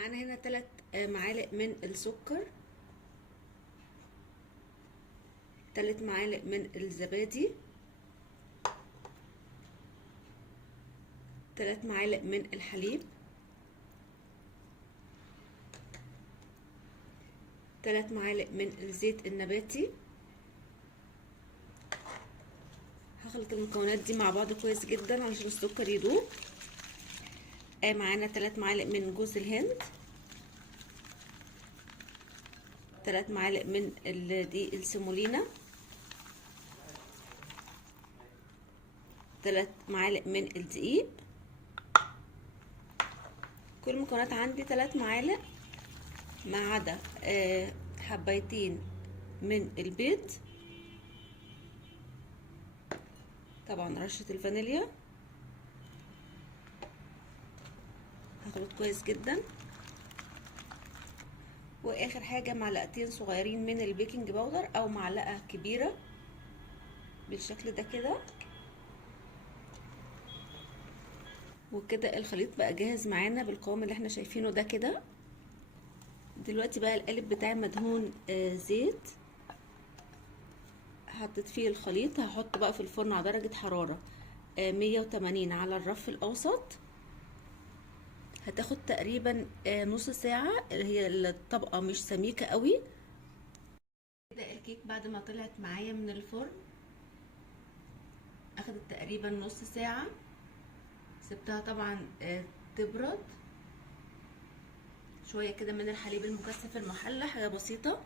معانا هنا 3 معالق من السكر، 3 معالق من الزبادي، 3 معالق من الحليب، 3 معالق من الزيت النباتي. هخلط المكونات دي مع بعض كويس جدا علشان السكر يدوب. معانا 3 معالق من جوز الهند، 3 معالق من دقيق السيمولينا، 3 معالق من الدقيق. كل المكونات عندي 3 معالق ما عدا حبايتين من البيض، طبعا رشة الفانيليا. هخلط كويس جدا. واخر حاجة معلقتين صغيرين من البيكنج باودر او معلقة كبيرة بالشكل ده كده. وكده الخليط بقى جاهز معانا بالقوام اللي احنا شايفينه ده كده. دلوقتي بقى القالب بتاعي مدهون زيت، حطيت فيه الخليط. هحطه بقى في الفرن على درجة حرارة 180 على الرف الاوسط. هتاخد تقريبا نص ساعة. هي الطبقة مش سميكة قوي كده. الكيك بعد ما طلعت معايا من الفرن اخدت تقريبا نص ساعة. سبتها طبعا تبرد شوية كده من الحليب المكثف المحلى، حاجة بسيطة.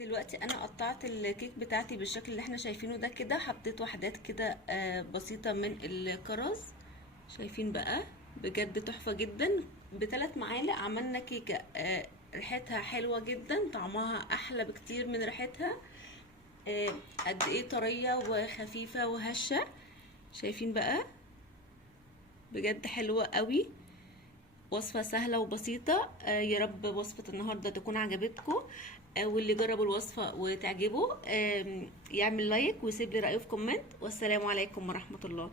دلوقتي انا قطعت الكيك بتاعتي بالشكل اللي احنا شايفينه ده كده. حطيت وحدات كده بسيطة من الكرز. شايفين بقى بجد تحفة جدا. ب3 معالق عملنا كيكة ريحتها حلوة جدا، طعمها احلى بكتير من ريحتها. قد ايه طرية وخفيفة وهشة. شايفين بقى بجد حلوة قوي. وصفة سهلة وبسيطة. يا رب وصفة النهاردة تكون عجبتكم. واللي جرب الوصفة وتعجبه يعمل لايك ويسيب لي رأيه في كومنت. والسلام عليكم ورحمة الله.